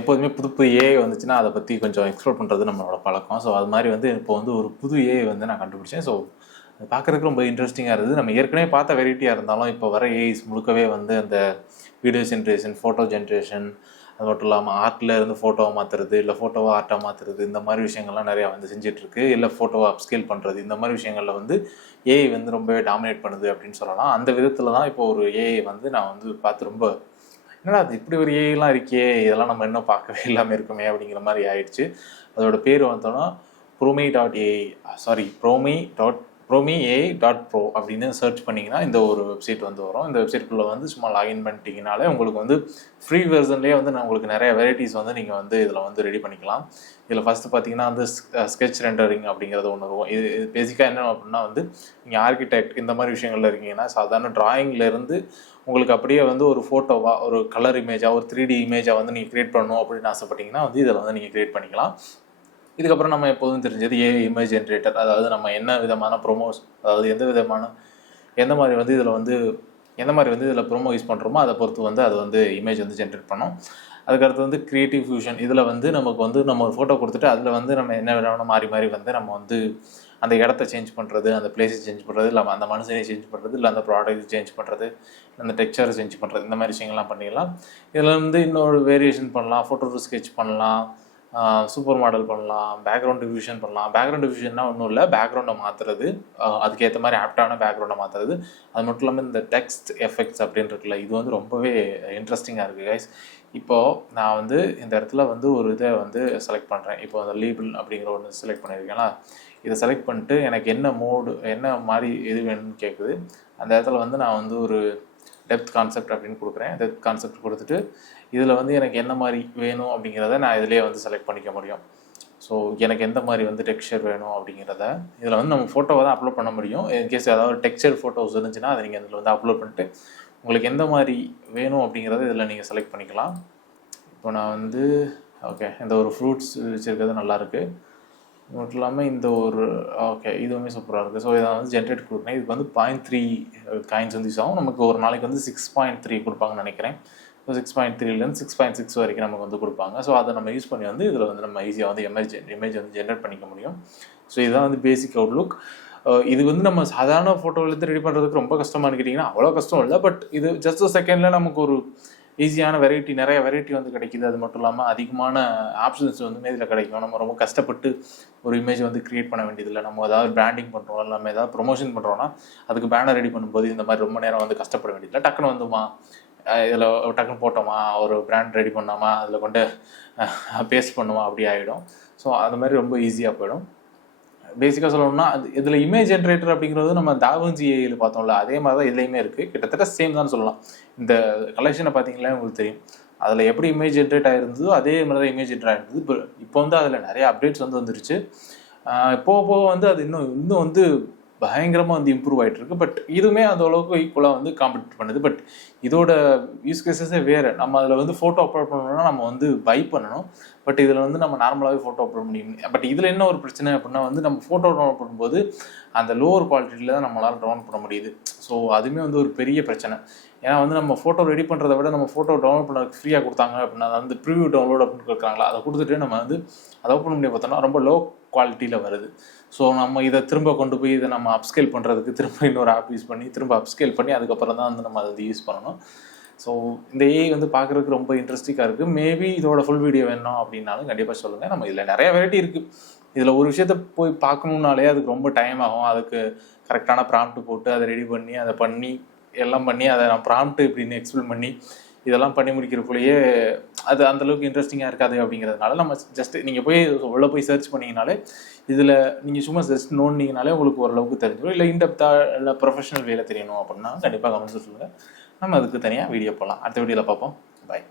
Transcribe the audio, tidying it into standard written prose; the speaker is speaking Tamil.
எப்போதுமே புது புது ஏஐ வந்துச்சுன்னா அதை பற்றி கொஞ்சம் எக்ஸ்ப்ளோர் பண்ணுறது நம்மளோட பழக்கம். ஸோ அது மாதிரி வந்து இப்போ வந்து ஒரு புது ஏஐ வந்து நான் கண்டுபிடிச்சேன். ஸோ அது பார்க்குறதுக்கு ரொம்ப இன்ட்ரெஸ்டிங்காக இருக்குது. நம்ம ஏற்கனவே பார்த்த வெரைட்டியாக இருந்தாலும் இப்போ வர ஏஐஸ் முழுக்கவே வந்து அந்த வீடியோ ஜென்ரேஷன், ஃபோட்டோ ஜென்ரேஷன், அது மட்டும் இல்லாமல் ஆர்ட்டில் இருந்து ஃபோட்டோவை மாற்றுறது, இல்லை ஃபோட்டோவை ஆர்ட்டாக மாற்றுறது, இந்த மாதிரி விஷயங்கள்லாம் நிறையா வந்து செஞ்சிட்ருக்கு. இல்லை ஃபோட்டோவை அப்ஸ்கேல் பண்ணுறது, இந்த மாதிரி விஷயங்களில் வந்து ஏஐ வந்து ரொம்பவே டாமினேட் பண்ணுது அப்படின்னு சொல்லலாம். அந்த விதத்தில் தான் இப்போ ஒரு ஏஐ வந்து நான் வந்து பார்த்து ரொம்ப என்னடா அது இப்படி ஒரு ஏஐலாம் இருக்கே, இதெல்லாம் நம்ம இன்னும் பார்க்கவே இல்லாமல் இருக்குமே அப்படிங்கிற மாதிரி ஆயிடுச்சு. அதோட பேர் வந்தோன்னா promi.ai.pro அப்படின்னு சர்ச் பண்ணிங்கன்னா இந்த ஒரு வெப்சைட் வந்து வரும். இந்த வெப்சைட்டுக்குள்ளே வந்து சும்மா லாகின் பண்ணிட்டீங்கனாலே உங்களுக்கு வந்து ஃப்ரீ வெர்ஷன்லேயே வந்து நான் உங்களுக்கு நிறைய வெரைட்டிஸ் வந்து நீங்கள் வந்து இதில் வந்து ரெடி பண்ணிக்கலாம். இதில் ஃபஸ்ட்டு பார்த்தீங்கன்னா வந்து ஸ்கெட்ச் ரெண்டரிங் அப்படிங்கிறது ஒன்று இருக்கும். இது பேசிக்காக என்ன அப்படின்னா வந்து நீங்கள் ஆர்கிடெக்ட் இந்த மாதிரி விஷயங்கள்ல இருக்கீங்கன்னா சாதாரண டிராயிங்லேருந்து உங்களுக்கு அப்படியே வந்து ஒரு ஃபோட்டோவாக, ஒரு கலர் இமேஜாக, ஒரு 3D இமேஜாக வந்து நீங்கள் க்ரியேட் பண்ணணும் அப்படின்னு ஆசைப்பட்டீங்கன்னா வந்து இதில் வந்து நீங்கள் க்ரியேட் பண்ணிக்கலாம். இதுக்கப்புறம் நம்ம எப்போதும் தெரிஞ்சது ஏஐ இமேஜ் ஜென்ரேட்டர். அதாவது நம்ம என்ன விதமான ப்ரொமோஸ், அதாவது எந்த மாதிரி வந்து இதில் ப்ரொமோ யூஸ் பண்ணுறோமோ அதை பொறுத்து வந்து அது வந்து இமேஜ் வந்து ஜென்ரேட் பண்ணோம். அதுக்கடுத்து வந்து க்ரியேட்டிவ் ஃபியூஷன். இதில் வந்து நமக்கு வந்து நம்ம ஒரு ஃபோட்டோ கொடுத்துட்டு அதில் வந்து நம்ம என்ன வேணாலும் மாறி வந்து நம்ம வந்து அந்த இடத்த சேஞ்ச் பண்ணுறது, அந்த பிளேஸை சேஞ்ச் பண்ணுறது, இல்லை அந்த மனுஷனை சேஞ்ச் பண்ணுறது, இல்லை அந்த ப்ராடக்ட் சேஞ்ச் பண்ணுறது, அந்த டெக்ஸ்சரை சேஞ்ச் பண்ணுறது, இந்த மாதிரி விஷயங்கள்லாம் பண்ணிடலாம். இதில் வந்து இன்னொரு வேரியேஷன் பண்ணலாம். ஃபோட்டோ ஸ்கெட்ச் பண்ணலாம், சூப்பர் மாடல் பண்ணலாம், பேக்ரவுண்ட் டிஃப்யூஷன் பண்ணலாம். பேக்ரவுண்ட் டிஃப்யூஷன்னா ஒன்றும் இல்லை, பேக்ரவுண்டை மாற்றுறது, அதுக்கேற்ற மாதிரி ஆப்டான பேக்ரவுண்டை மாற்றுறது. அது மட்டும் இல்லாமல் இந்த டெக்ஸ்ட் எஃபெக்ட்ஸ் அப்படின்னு இருக்குல்ல, இது வந்து ரொம்பவே இன்ட்ரெஸ்டிங்காக இருக்குது கைஸ். இப்போது நான் வந்து இந்த இடத்துல வந்து ஒரு இதை வந்து செலக்ட் பண்ணுறேன். இப்போ அந்த லேபிள் அப்படிங்கிற ஒன்று செலக்ட் பண்ணியிருக்கேன்னா, இதை செலக்ட் பண்ணிட்டு எனக்கு என்ன மாதிரி இது வேணும்னு கேட்குது. அந்த இடத்துல வந்து நான் வந்து ஒரு டெப்த் கான்செப்ட் அப்படின்னு கொடுக்குறேன். டெப்த் கான்செப்ட் கொடுத்துட்டு இதில் வந்து எனக்கு என்ன மாதிரி வேணும் அப்படிங்கிறத நான் இதிலே வந்து செலக்ட் பண்ணிக்க முடியும். ஸோ எனக்கு எந்த மாதிரி வந்து டெக்ஸ்சர் வேணும் அப்படிங்கிறத இதில் வந்து நம்ம ஃபோட்டோவை தான் அப்லோட் பண்ண முடியும். இன்கேஸ் ஏதாவது டெக்ஸ்சர் ஃபோட்டோஸ் இருந்துச்சுன்னா அதை நீங்கள் இதில் வந்து அப்லோட் பண்ணிட்டு உங்களுக்கு எந்த மாதிரி வேணும் அப்படிங்கிறத இதில் நீங்கள் செலக்ட் பண்ணிக்கலாம். இப்போ நான் வந்து இந்த ஒரு ஃப்ரூட்ஸ் வச்சுருக்கிறது நல்லாயிருக்கு. இது மட்டும் இல்லாமல் இந்த ஒரு இதுவுமே சூப்பராக இருக்குது. ஸோ இதை வந்து ஜென்ரேட் கொடுக்குறேன். இதுக்கு வந்து 0.3 காயின்ஸ் வந்து யூஸ் ஆகும். நமக்கு ஒரு நாளைக்கு வந்து 6.3 கொடுப்பாங்கன்னு நினைக்கிறேன். ஸோ 6.3லேருந்து 6.6 வரைக்கும் நமக்கு வந்து கொடுப்பாங்க. ஸோ அதை நம்ம யூஸ் பண்ணி வந்து இதில் வந்து நம்ம ஈஸியாக வந்து இமேஜ் வந்து ஜென்ரேட் பண்ணிக்க முடியும். ஸோ இதுதான் வந்து பேசிக் அவுட்லுக். இது வந்து நம்ம சாதாரண ஃபோட்டோவிலேருந்து ரெடி பண்ணுறதுக்கு ரொம்ப கஷ்டமானு கேட்டிங்கன்னா அவ்வளோ கஷ்டம் இல்லை. பட் இது ஜஸ்ட் ஒரு செகண்டில் நமக்கு ஒரு ஈஸியான நிறைய வெரைட்டி வந்து கிடைக்கிது. அது மட்டும் இல்லாமல் அதிகமான ஆப்ஷன்ஸ் வந்து இதில் கிடைக்கும். நம்ம ரொம்ப கஷ்டப்பட்டு ஒரு இமேஜ் வந்து க்ரியேட் பண்ண வேண்டியதில்லை. நம்ம ஏதாவது பிராண்டிங் பண்ணுறோம், இல்லை நம்ம ஏதாவது ப்ரொமோஷன் பண்ணுறோன்னா அதுக்கு பேனர் ரெடி பண்ணும்போது இந்த மாதிரி ரொம்ப நேரம் வந்து கஷ்டப்பட வேண்டியதில்லை. டக்குன்னு வந்துமா இதில் டக்குன்னு போட்டோமா, ஒரு பிராண்ட் ரெடி பண்ணாமா, அதில் கொண்டு பேஸ்ட் பண்ணுமா, அப்படி ஆகிடும். ஸோ அந்த மாதிரி ரொம்ப ஈஸியாக போயிடும். பேசிக்காக சொல்லணும்னா அது இதில் இமேஜ் ஜென்ரேட்டர் அப்படிங்கிறது நம்ம DaVinci ஏஐயில் பார்த்தோம்ல, அதே மாதிரி தான் இதுலேயுமே இருக்குது. கிட்டத்தட்ட சேம் தான் சொல்லலாம். இந்த கலெக்ஷனை பார்த்தீங்களா உங்களுக்கு தெரியும். அதில் எப்படி இமேஜ் ஜென்ரேட் ஆகிருந்ததோ அதே மாதிரி தான் இமேஜ் ஜென்ரேட் ஆகிருந்தது. இப்போ வந்து அதில் நிறைய அப்டேட்ஸ் வந்து வந்துருச்சு. போக வந்து அது இன்னும் வந்து பயங்கரமாக வந்து இம்ப்ரூவ் ஆகிட்டு இருக்கு. பட் இதுவுமே அந்த அளவுக்கு ஈக்குவலாக வந்து காம்பீட் பண்ணுது. பட் இதோட யூஸ் கேஸஸே வேறு. நம்ம அதில் வந்து ஃபோட்டோ அப்லோட் பண்ணணும்னா நம்ம வந்து பை பண்ணணும். பட் இதில் வந்து நம்ம நார்மலாகவே ஃபோட்டோ அப்லோட் முடியும். பட் இதில் என்ன ஒரு பிரச்சனை அப்படின்னா வந்து நம்ம ஃபோட்டோ டவுன்லோட் பண்ணும்போது அந்த லோவர் குவாலிட்டியில் தான் நம்மளால் டவுன்லோட் பண்ண முடியுது. ஸோ அதுவுமே வந்து ஒரு பெரிய பிரச்சனை. ஏன்னா வந்து நம்ம ஃபோட்டோ ரெடி பண்ணுறத விட நம்ம ஃபோட்டோ டவுன்லோட் பண்ண ஃப்ரீயாக கொடுத்தாங்க அப்படின்னா வந்து ப்ரிவியூ டவுன்லோட் அப்படின்னு கொடுக்குறாங்களா, அதை கொடுத்துட்டு நம்ம வந்து அதை ஓப்பன் பண்ணி பார்த்தோம்னா ரொம்ப லோ குவாலிட்டியில் வருது. ஸோ நம்ம இதை திரும்ப கொண்டு போய் இதை நம்ம அப்ஸ்கேல் பண்ணுறதுக்கு திரும்ப இன்னொரு ஆப் யூஸ் பண்ணி திரும்ப அப்ஸ்கேல் பண்ணி அதுக்கப்புறம் தான் வந்து நம்ம அதை யூஸ் பண்ணணும். ஸோ இந்த ஏஐ வந்து பார்க்குறதுக்கு ரொம்ப இன்ட்ரெஸ்டிங்காக இருக்குது. மேபி இதோட ஃபுல் வீடியோ வேணும் அப்படின்னாலும் கண்டிப்பாக சொல்லுங்கள். நம்ம இதில் நிறைய வெரைட்டி இருக்குது. இதில் ஒரு விஷயத்த போய் பார்க்கணுன்னாலே அதுக்கு ரொம்ப டைம் ஆகும். அதுக்கு கரெக்டான ப்ராம்ப்ட் போட்டு அதை ரெடி பண்ணி அதை பண்ணி எல்லாம் பண்ணி அதை நான் ப்ராம்ப்ட் இப்படின்னு எக்ஸ்பிளைன் பண்ணி இதெல்லாம் பண்ணி முடிக்கிறக்குள்ளேயே அது அந்தளவுக்கு இன்ட்ரெஸ்டிங்காக இருக்காது. அப்படிங்கிறதுனால நம்ம ஜஸ்ட் நீங்கள் உள்ளே போய் சர்ச் பண்ணிங்கனாலே இதில் நீங்கள் சும்மா ஜஸ்ட் நோண்டிங்கனாலே உங்களுக்கு ஓரளவுக்கு தெரிஞ்சிடும். இல்லை இன்டெப்த்தாக இல்லை ப்ரொஃபஷனல் வேலை தெரியணும் அப்படின்னா கண்டிப்பாக கமெண்ட்ஸ் சொல்லுங்கள். நம்ம அதுக்கு தனியாக வீடியோ போடலாம். அடுத்த வீடியோவில் பார்ப்போம். பாய்.